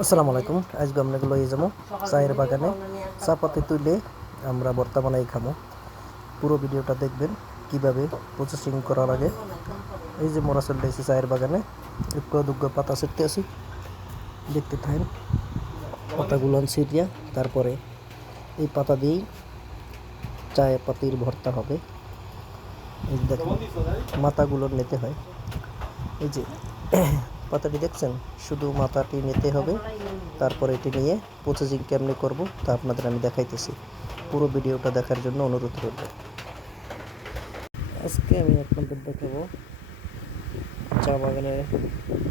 আসসালামু আলাইকুম। আজকে আমরা লইয়ে যাবো চায়ের বাগানে চাপাতি তুলে আমরা ভর্তা বানাই খামো। পুরো ভিডিওটা দেখবেন কিভাবে প্রসেসিং করার আগে। এই যে মোরা চলে এসেছি চায়ের বাগানে, একটু দুগ্গ পাতা ছিটতে আসি, দেখতে থাকেন পাতাগুলো ছিটিয়া। তারপরে এই পাতা দিয়েই চায়ের পাতির ভর্তা হবে। এই দেখেন মাথাগুলো নিতে হয়। এই যে পাতাটি দেখছেন, শুধু মাথাটি নিতে হবে। তারপরে এটি নিয়ে প্রসেসিং কেমনে করব তা আপনাদের আমি দেখাইতেছি। পুরো ভিডিওটা দেখার জন্য অনুরোধ রইল। আজকে আমি আপনাদের দেখাবো চা বাগানের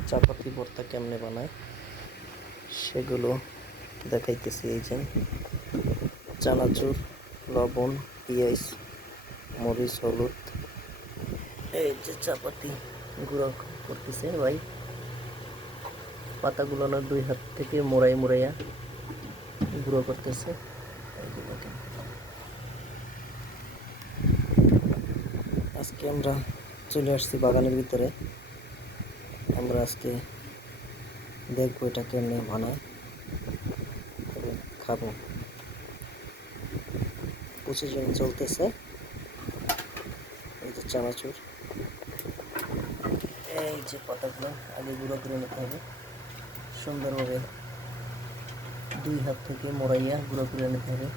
চা পাতি ভর্তা কেমনে বানায়, সেগুলো দেখাইতেছি। এই যে চানাচুর, লবণ, পেঁয়াজ, মরিচ, হলুদ, এই যে চা পাতি গুঁড়ো করতেছে ভাই। পাতাগুলো না 2 হাত থেকে মোড়াইয়া গুঁড়ো করতেছে। আজকে আমরা চলে আসছি বাগানের ভিতরে। আমরা আজকে দেখবো এটা কেমনে বানায় এবং খাবো। প্রসেসিং চলতেছে। এই যে চানাচুর, এই যে পাতাগুলো আগে গুঁড়ো করে নিতে হবে সুন্দরভাবে। 2 হাত থেকে মোড়াইয়া গুঁড়ো করে নিতে হবে।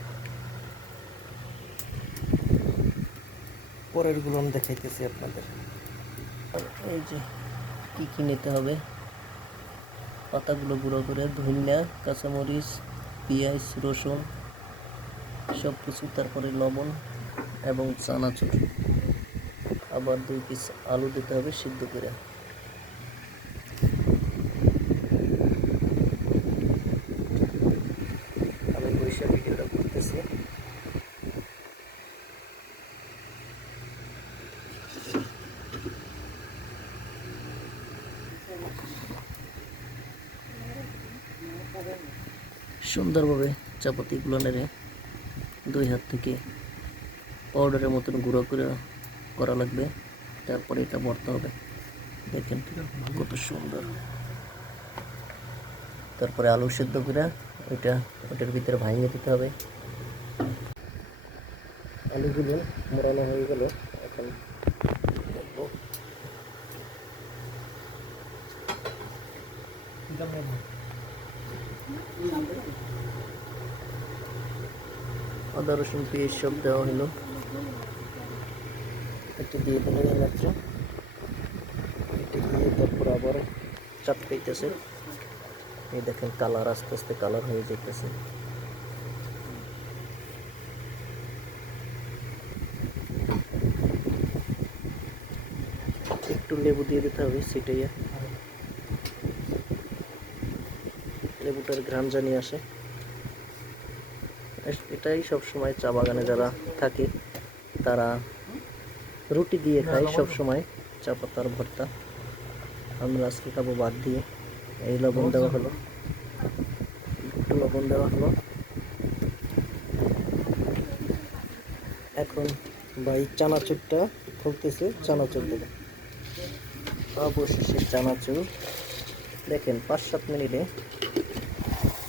পরের গুলো আমি দেখাইতেছি আপনাদের। এই যে কি নিতে হবে, পাতাগুলো গুঁড়ো করে ধনিয়া, কাঁচামরিচ, পেঁয়াজ, রসুন সব কিছু, তারপরে লবণ এবং চানাচুর, আবার 2 পিস আলু দিতে হবে সিদ্ধ করে। আমি বৈশাখ ভিডিওটা করতেছি। সুন্দরভাবে চাপাতিগুলো নেড়ে 2 হাত থেকে পাউডারের মতন গুঁড়ো করে করা লাগবে। তারপরে এটা ভর্তা হবে। দেখেন কত সুন্দর। তারপরে আলু সিদ্ধ করে ওটার ভিতরে ভাঙিয়ে দিতে হবে। আলুগুলো মোড়ানো হয়ে গেল। এখন আদা রসুন পেঁয়াজ সব দেওয়া হলো। একটু দিয়ে দিলেন মাত্র, একটু দিয়ে তারপর আবার চাপকাইতেছে। এই দেখেন কালার আস্তে আস্তে কালার হয়ে যেতেছে। একটু লেবু দিয়ে দিতে হবে ছিটাইয়া, লেবুটার ঘ্রাণ জানিয়ে আসে। এটাই সব সময় চা বাগানে যারা থাকে তারা রুটি দিয়ে খায় সব সময়, চা পাতার ভর্তা। আমরা আজকে খাবো ভাত দিয়ে। এই লবণ দেওয়া হলো, একটু লবণ দেওয়া হলো। এখন ভাই চানাচুরটা খুলতেছে, চানাচুর দেবে। অবশেষে চানাচুর দেখেন 5-7 মিনিটে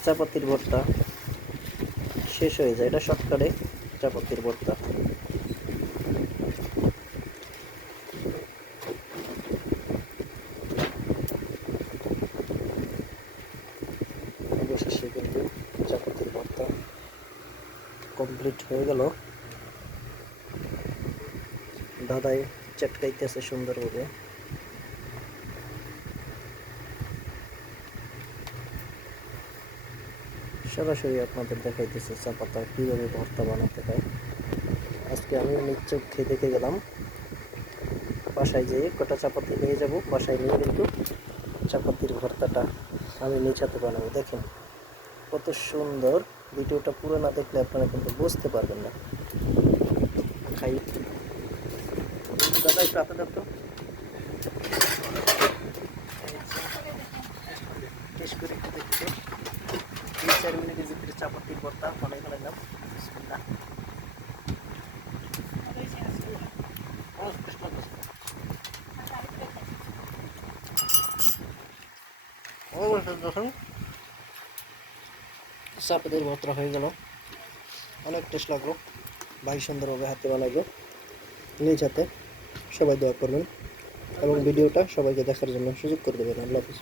চাপাতির ভর্তা শেষ হয়ে যায়। এটা শর্টকাটে চাপাতির ভর্তা। অবশেষে কিন্তু চাপাতির ভর্তা কমপ্লিট হয়ে গেল। দাদাই চটকাইতেছে সুন্দরভাবে। সরাসরি আপনাদের দেখাইতেছে চা পাতা কীভাবে ভর্তা বানাতে হয়। আজকে আমি নিজ চোখে দেখে গেলাম। বাসায় যেয়ে কটা চাপাতি নিয়ে যাব, বাসায় নিয়ে কিন্তু চাপাতির ভর্তাটা আমি নিজ হাতে বানাবো। দেখেন কত সুন্দর। ভিডিওটা পুরো না দেখলে আপনারা কিন্তু বুঝতে পারবেন না। খাই দাদা, একটু আপনাদের তো টেস্ট করে একটু দেখতে। 3-4 মিনিটের ভিতরে চাপাতির ভর্তা বানাই ফেলাম। দেখুন চা পাতির ভর্তা হয়ে গেল, অনেক টেস্ট লাগলো। ভাই সুন্দরভাবে হাতে বানাইলো নিজ হাতে। সবাই দোয়া করবেন এবং ভিডিওটা সবাইকে দেখার জন্য সুযোগ করে দেবেন। আল্লাহ হাফিজ।